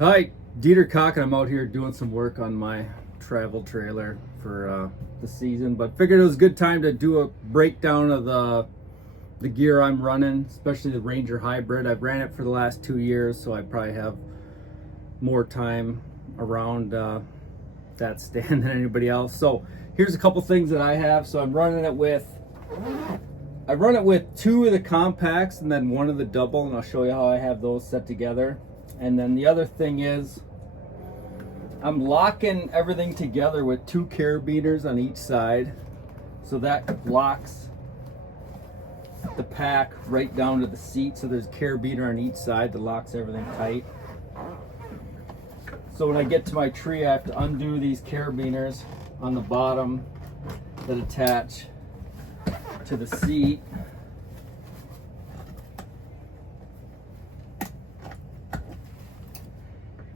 Hi, Dieter Kochan. I'm out here doing some work on my travel trailer for the season, but figured it was a good time to do a breakdown of the gear I'm running, especially the Ranger Hybrid. I've ran it for the last 2 years, so I probably have more time around that stand than anybody else. So here's a couple things that I have. So I run it with 2 of the compacts and then 1 of the double, and I'll show you how I have those set together. And then the other thing is I'm locking everything together with 2 carabiners on each side, so that locks the pack right down to the seat. So there's a carabiner on each side that locks everything tight. So when I get to my tree, I have to undo these carabiners on the bottom that attach to the seat.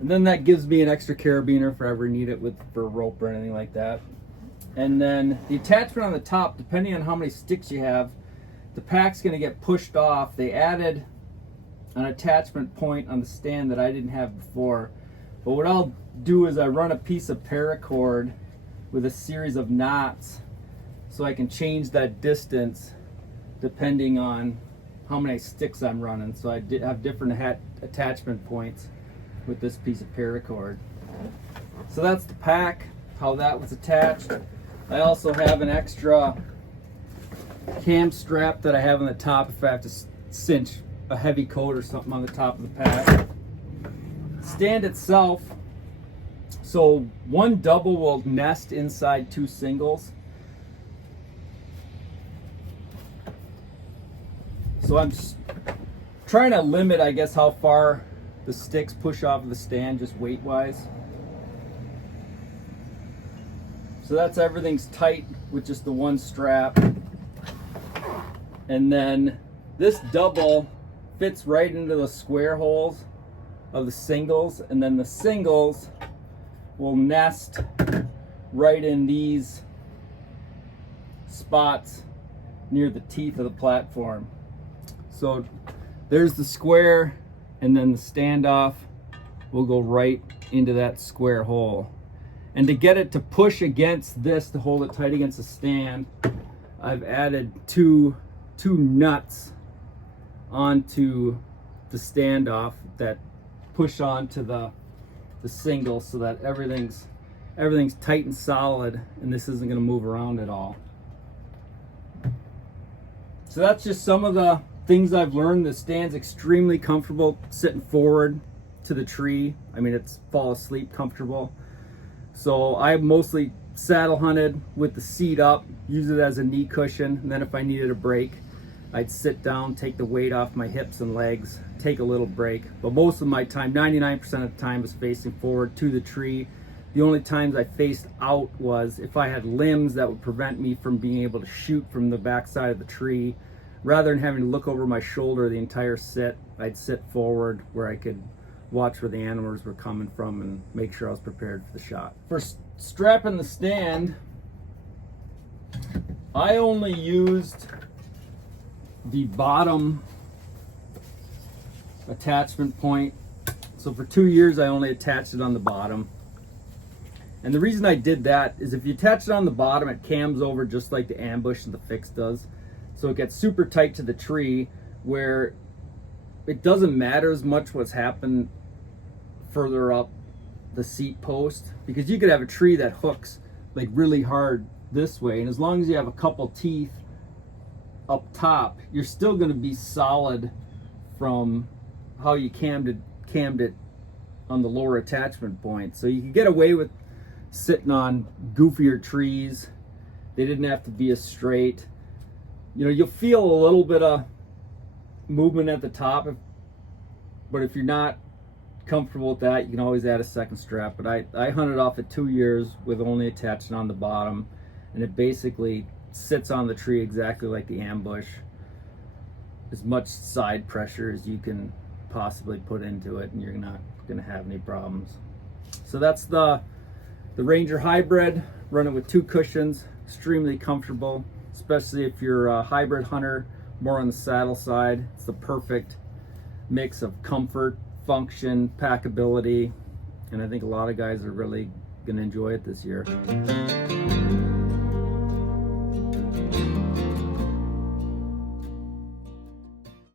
And then that gives me an extra carabiner if I ever need it for a rope or anything like that. And then the attachment on the top, depending on how many sticks you have, the pack's going to get pushed off. They added an attachment point on the stand that I didn't have before. But what I'll do is I run a piece of paracord with a series of knots so I can change that distance depending on how many sticks I'm running. So I have different attachment points with this piece of paracord. So that's the pack, how that was attached. I also have an extra cam strap that I have on the top if I have to cinch a heavy coat or something on the top of the pack. Stand itself, so 1 double will nest inside 2 singles. So I'm trying to limit, I guess, how far the sticks push off of the stand, just weight wise. So that's everything's tight with just the 1 strap. And then this double fits right into the square holes of the singles, and then the singles will nest right in these spots near the teeth of the platform. So there's the square, and then the standoff will go right into that square hole. And to get it to push against this, to hold it tight against the stand, I've added two nuts onto the standoff that push onto the single, so that everything's tight and solid, and this isn't going to move around at all. So that's just some of the things I've learned. The stand's extremely comfortable sitting forward to the tree. I mean, it's fall asleep comfortable. So I mostly saddle hunted with the seat up, use it as a knee cushion, and then if I needed a break, I'd sit down, take the weight off my hips and legs, take a little break. But most of my time, 99% of the time, was facing forward to the tree. The only times I faced out was if I had limbs that would prevent me from being able to shoot from the backside of the tree. Rather than having to look over my shoulder the entire sit, I'd sit forward where I could watch where the animals were coming from and make sure I was prepared for the shot. For strapping the stand, I only used the bottom attachment point. So for 2 years I only attached it on the bottom. And the reason I did that is if you attach it on the bottom, it cams over just like the ambush and the fix does. So it gets super tight to the tree, where it doesn't matter as much what's happened further up the seat post, because you could have a tree that hooks like really hard this way, and as long as you have a couple teeth up top, you're still going to be solid from how you cammed it on the lower attachment point. So you can get away with sitting on goofier trees. They didn't have to be as straight. You know, you'll feel a little bit of movement at the top, but if you're not comfortable with that, you can always add a second strap. But I hunted off at 2 years with only attaching on the bottom, and it basically sits on the tree exactly like the ambush. As much side pressure as you can possibly put into it, and you're not going to have any problems. So that's the Ranger Hybrid. Run it with 2 cushions, extremely comfortable, especially if you're a hybrid hunter, more on the saddle side. It's the perfect mix of comfort, function, packability, and I think a lot of guys are really going to enjoy it this year.